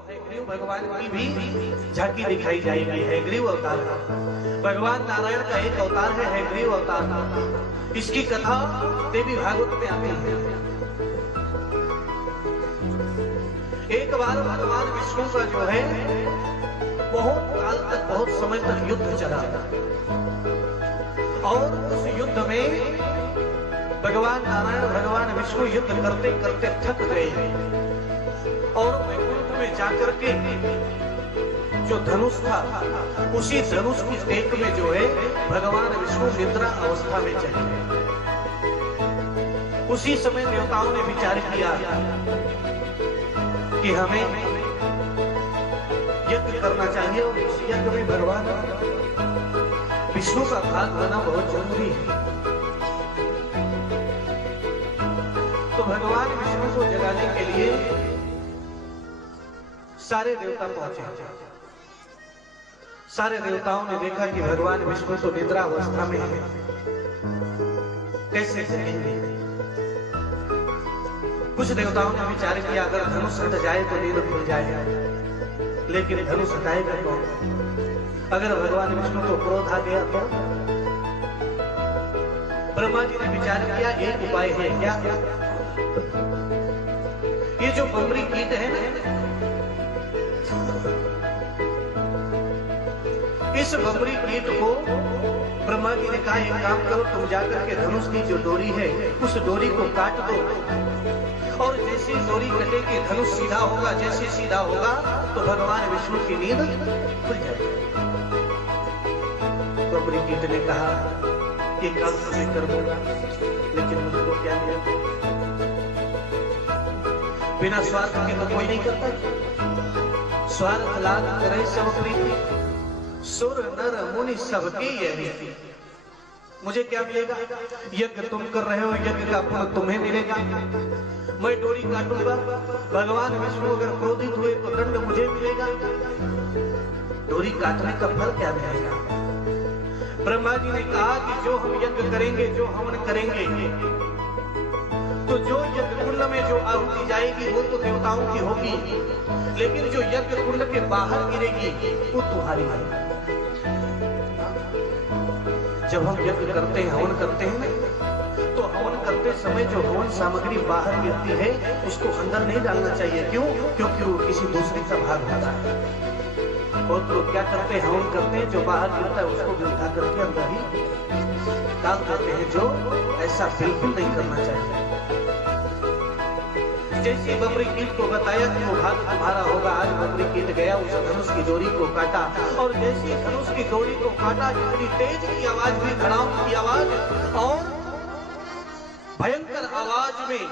हयग्रीव भगवान की भी झांकी दिखाई जाएगी। हयग्रीव अवतार भगवान नारायण का एक अवतार है हयग्रीव अवतार। इसकी कथा देवी भागवत में आती है। एक बार भगवान विष्णु का जो है बहुत काल तक बहुत समय तक युद्ध चला और उस युद्ध में भगवान नारायण भगवान विष्णु युद्ध करते करते थक गए और वैकुंठ में जाकर के जो धनुष था उसी धनुष की टेक में जो है भगवान विष्णु निद्रा अवस्था में चले गए। उसी समय देवताओं ने विचार किया कि हमें यज्ञ करना चाहिए और इस यज्ञ में भगवान विष्णु का भाग होना बहुत जरूरी है। तो भगवान विष्णु को जगाने के लिए सारे देवता पहुंचे। सारे देवताओं ने देखा कि भगवान विष्णु तो निद्रा अवस्था में है, कैसे जगेंगे। कुछ देवताओं ने विचार किया अगर धनुष हट जाए तो नींद खुल जाएगा, लेकिन धनुष हटाएगा कौन? अगर भगवान विष्णु को क्रोध आ गया तो ब्रह्मा जी ने विचार किया एक उपाय है। क्या? ये जो बमरी कीट है ना, इस बमरी कीट को ब्रह्मा जी ने कहा एक काम करो, तुम जाकर के धनुष की जो डोरी है उस डोरी को काट दो और जैसी डोरी कटेगी धनुष सीधा होगा, जैसे सीधा होगा तो भगवान विष्णु की नींद खुल जाएगी। तो बमरी कीट ने कहा ये काम तो मैं कर दूंगा, लेकिन मुझको क्या मिलेगा? बिना स्वार्थ के तो कोई नहीं करता। स्वार्थ लाग करे सब प्रीति, सुर नर मुनि सबकी ये रीति। मुझे क्या मिलेगा? यज्ञ तुम कर रहे हो, यज्ञ का फल तुम्हें मिलेगा। मैं डोरी काटूंगा, भगवान विष्णु अगर क्रोधित हुए तो दंड मुझे मिलेगा। डोरी काटने का फल क्या मिलेगा? ब्रह्मा जी ने कहा कि जो हम यज्ञ करेंगे, जो हवन करेंगे, तो जो यज्ञ कुंड में जो आहुति जाएगी वो तो देवताओं की होगी, लेकिन जो यज्ञ कुंड के बाहर गिरेगी वो तुम्हारी है। जब हम यज्ञ करते हैं, हवन करते हैं, तो हवन करते समय जो हवन सामग्री बाहर गिरती है उसको अंदर नहीं डालना चाहिए। क्यों? क्योंकि वो किसी दूसरे का भाग होता है। और लोग क्या करते हैं, हवन करते हैं, जो बाहर गिरता है उसको भी उठा करके अंदर ही डाल देते हैं, जो ऐसा बिल्कुल नहीं करना चाहिए। जैसे बमरी कीट को बताया कि वो भाग तुम्हारा होगा, आज बमरी कीट गया, उस धनुष की डोरी को काटा और जैसे धनुष की डोरी को काटा इतनी तेज की आवाज हुई, धड़ाम की आवाज और भयंकर आवाज में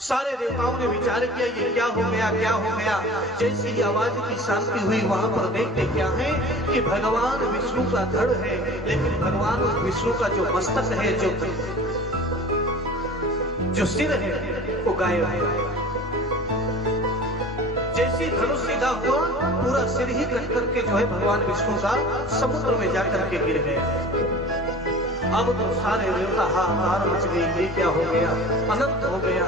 सारे देवताओं ने विचार किया ये क्या हो गया, क्या हो गया। जैसी ही आवाज की शांति हुई वहां पर देखते क्या है कि भगवान विष्णु का धड़ है, लेकिन भगवान विष्णु का जो मस्तक है, जो सिर है वो गायब है। जैसे धनुष सीधा हुआ पूरा सिर ही कट करके जो है भगवान विष्णु का समुद्र में जाकर के गिर गया। अब तो सारे देवता हाहाकार मच गई, ये क्या हो गया, अनंत हो गया,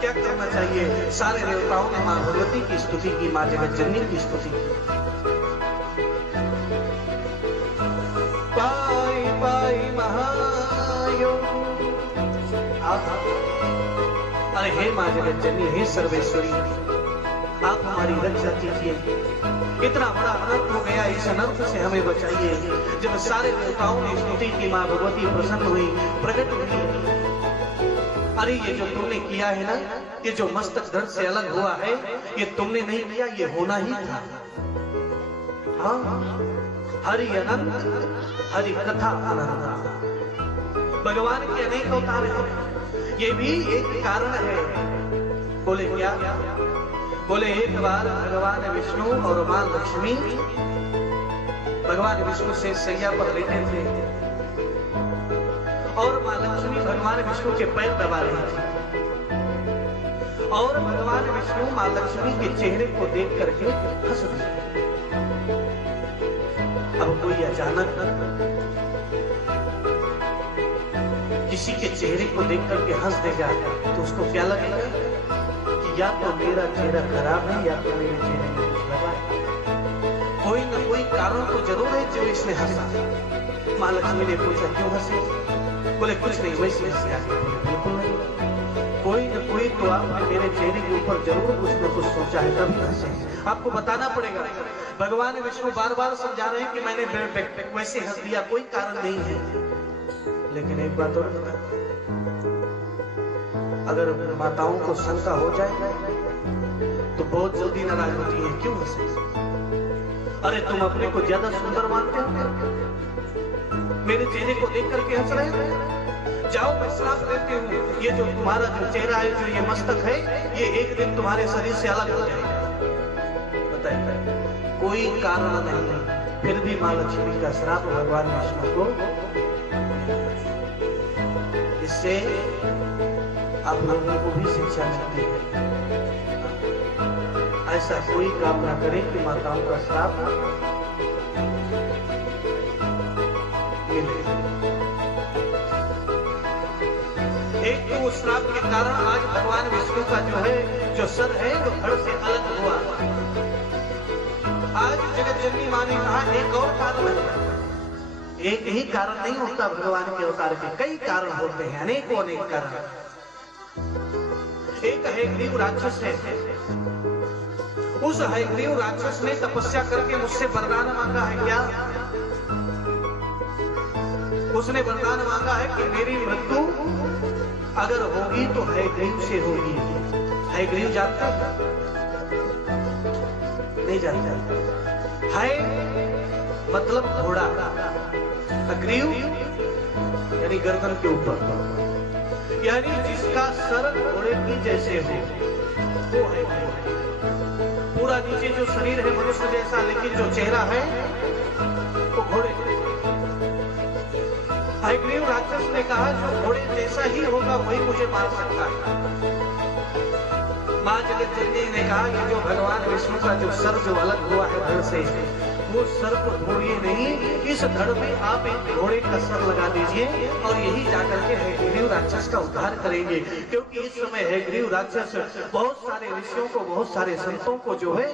क्या करना चाहिए? सारे देवताओं ने मां भगवती की स्तुति की, मां जगज्जननी की स्तुति की। पाई पाई महायोग, अरे हे मां जगज्जननी, हे सर्वेश्वरी, आप हमारी रक्षा कीजिए। इतना बड़ा अनर्थ हो गया, इस अनर्थ से हमें बचाइए। जब सारे देवताओं ने स्तुति की, मां भगवती प्रसन्न हुई, प्रकट हुई। अरे ये जो तुमने किया है ना, ये जो मस्तक धड़ से अलग हुआ है, ये तुमने नहीं किया, ये होना ही था। हाँ, हरि अनंत, हरि कथा अनंत। भगवान के अनेक अवतार हैं, ये भी एक कारण है। बोले क्या? बोले एक बार भगवान विष्णु और मां लक्ष्मी भगवान विष्णु से सैया पर लेटे थे और मां लक्ष्मी भगवान विष्णु के पैर दबा रही थी और भगवान विष्णु मां लक्ष्मी के चेहरे को देख करके हंस दिए। अब कोई अचानक किसी के चेहरे को देख करके हंस देगा तो उसको क्या लगेगा कि या तो मेरा चेहरा खराब है या तो मेरे चेहरे में कुछ लगा है। कोई न कोई कारण तो जरूर है जो इसने हंसा। माँ लक्ष्मी ने पूछा क्यों हंसे? बोले कुछ नहीं, वैसे हंसी आ गई। बोले बिल्कुल नहीं, कोई न कोई तो आपने मेरे चेहरे के ऊपर जरूर कुछ न कुछ सोचा है तभी हंसे। आपको बताना पड़ेगा। भगवान विष्णु बार बार समझा रहे हैं कि मैंने वैसे हंस दिया, कोई कारण नहीं है। लेकिन एक बात और बता, अगर माताओं को शंका हो जाए तो बहुत जल्दी नाराज होती है, क्यों हंसे? अरे तुम अपने को ज्यादा सुंदर मानते हो? मेरे चेहरे को देख करके हंस रहे हो? जाओ मैं श्राप देती हूँ, ये जो तुम्हारा जो चेहरा है, जो ये मस्तक है, ये एक दिन तुम्हारे शरीर से अलग हो जाएगा। बताइए, कोई कारण नहीं, फिर भी माँ लक्ष्मी का श्राप भगवान विष्णु को। इससे आप लोगों को भी शिक्षा मिलती है, ऐसा कोई काम ना करें कि माताओं का श्राप मिले। एक तो उस श्राप के कारण आज भगवान विष्णु का जो है, जो सर है, वो धड़ से अलग हुआ। आज जगत जननी माँ ने कहा एक और कारण है। एक ही कारण नहीं होता भगवान के अवतार के, कई कारण होते हैं, अनेकों अनेक कारण। एक हयग्रीव राक्षस है। उस हयग्रीव राक्षस ने तपस्या करके मुझसे वरदान मांगा है। क्या? उसने वरदान मांगा है कि मेरी मृत्यु अगर होगी तो हयग्रीव से होगी। हयग्रीव जानता नहीं? जानता। हय मतलब घोड़ा, अग्रीव यानी गर्दन के ऊपर, यानी जिसका सर घोड़े की जैसे हो, वो है। पूरा नीचे जो शरीर है मनुष्य जैसा, लेकिन जो चेहरा है वो घोड़े। हयग्रीव राक्षस ने कहा जो घोड़े जैसा ही होगा वही मुझे मार सकता है। माँ जगत जननी ने कहा कि जो भगवान विष्णु का जो सर जो अलग हुआ है धड़ से, वो सर को ढूंढिए नहीं, इस धड़ में आप एक घोड़े का सर लगा दीजिए और यही जाकर के हयग्रीव राक्षस का उद्धार करेंगे। क्योंकि इस समय हयग्रीव राक्षस बहुत सारे ऋषियों को, बहुत सारे संतों को जो है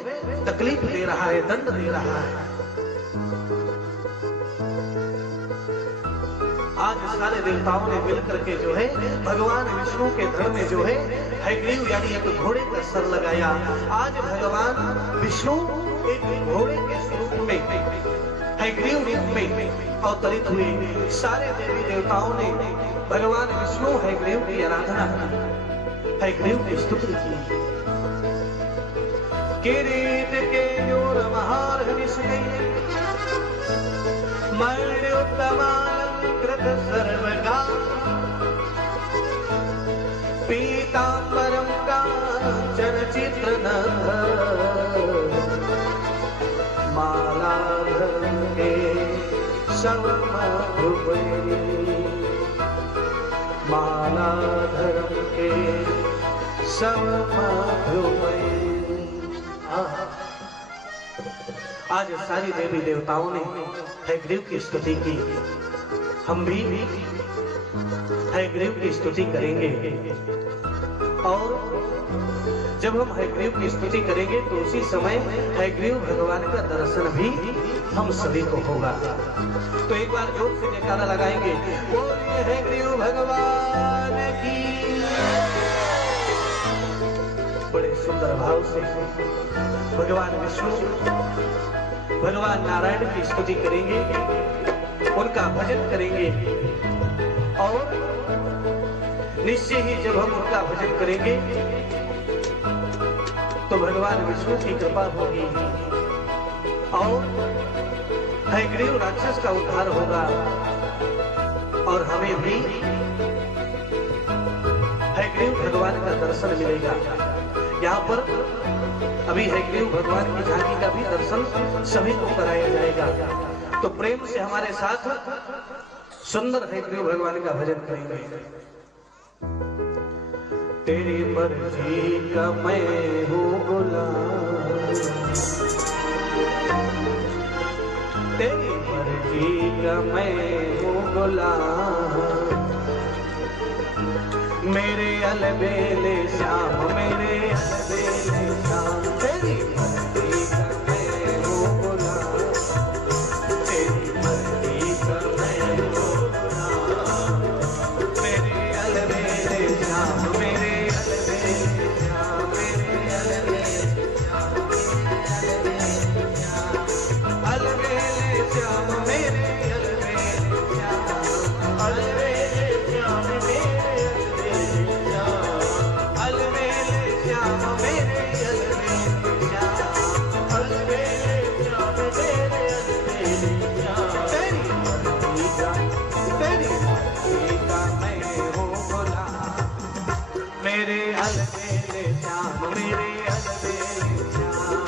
तकलीफ दे रहा है, दंड दे रहा है। आज सारे देवताओं ने मिलकर के जो है भगवान विष्णु के धड़ में जो है हयग्रीव यानी एक घोड़े का सर लगाया। आज भगवान विष्णु एक घोड़े के स्वरूप में, हयग्रीव रूप में अवतरित हुए। सारे देवी देवताओं ने भगवान विष्णु हयग्रीव की आराधना की, हयग्रीव की स्तुति की। किरीट के योर महार मण्योत्तमालंकृत सर्वगा पीतांबरम कांचन चित्रनभ मालाधर के शवमधुपे मालाधर के शवमधुपे। आज सारी देवी देवताओं ने हयग्रीव की स्तुति की। हम भी हयग्रीव की स्तुति करेंगे और जब हम हयग्रीव की स्तुति करेंगे तो उसी समय हयग्रीव भगवान का दर्शन भी हम सभी को होगा। तो एक बार जोर से जयकारा लगाएंगे, बोलिए हयग्रीव भगवान की। बड़े सुंदर भाव से भगवान विष्णु, भगवान नारायण की स्तुति करेंगे, उनका भजन करेंगे और निश्चय ही जब हम उनका भजन करेंगे तो भगवान विष्णु की कृपा होगी और हयग्रीव राक्षस का उद्धार होगा और हमें भी हयग्रीव भगवान का दर्शन मिलेगा। यहाँ पर अभी हयग्रीव भगवान की झांकी का भी दर्शन सभी को कराया जाएगा। तो प्रेम से हमारे साथ सुंदर हयग्रीव भगवान का भजन करेंगे। तेरी मर्जी का मैं हूँ गुलाम, तेरी मर्जी का मैं हूँ गुलाम, मेरे अलबेले श्याम मेरे श्याम मेरे अलबेले श्याम, अलबेले श्याम मेरे अलबेले श्याम। तेरी का मैं हो भोला, मेरे अलबेले श्याम मेरे अलबेले श्याम,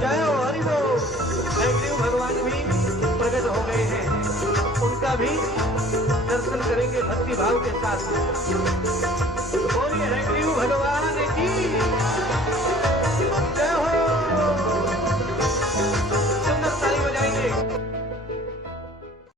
जय हो हरि बोल। हरिदेव भगवान भी प्रकट हो गए हैं, उनका भी दर्शन करेंगे भक्ति भाव के साथ।